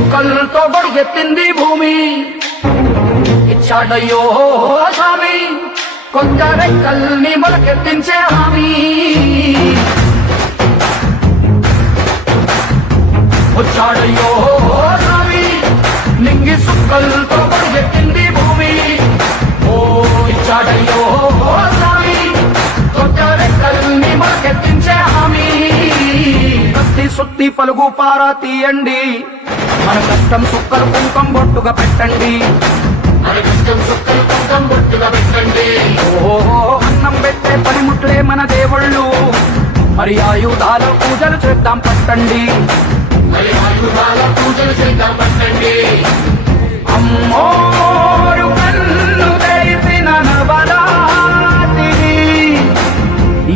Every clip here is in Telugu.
సుక్కలతో బడిగెత్తింది భూమి ఇచ్చాడయ్యో స్వామి కొత్త రెక్కల్ని మొలకెత్తించే హామీ వచ్చాడయ్యో స్వామి నింగి సుక్కలతో బడిగెత్తింది భూమి ఓ ఇచ్చాడయ్యో స్వామి కొత్త రెక్కల్ని మొలకెత్తించే హామీ కత్తి సుత్తి పలుగు పారా తీయండి మన కష్టం సుక్కలు కుంకం బొట్టుగా పెట్టండి ఓహో అన్నం పెట్టే పనిముట్లే మన దేవుళ్ళు మరి ఆయుధాల పూజలు చేద్దాం పట్టండి అమ్మోరు కన్ను తెరిసిన నవరాత్రి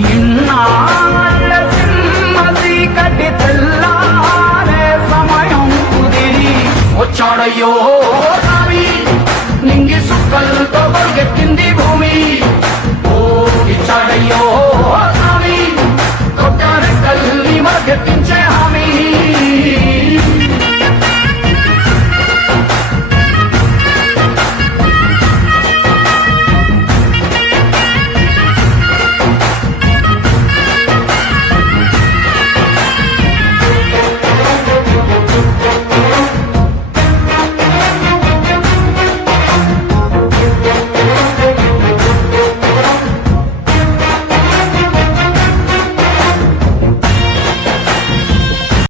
ఇన్నాళ్ళ సింహ చీకటి తెల్లారే సమయం కుదిరి వచ్చాడయ్యో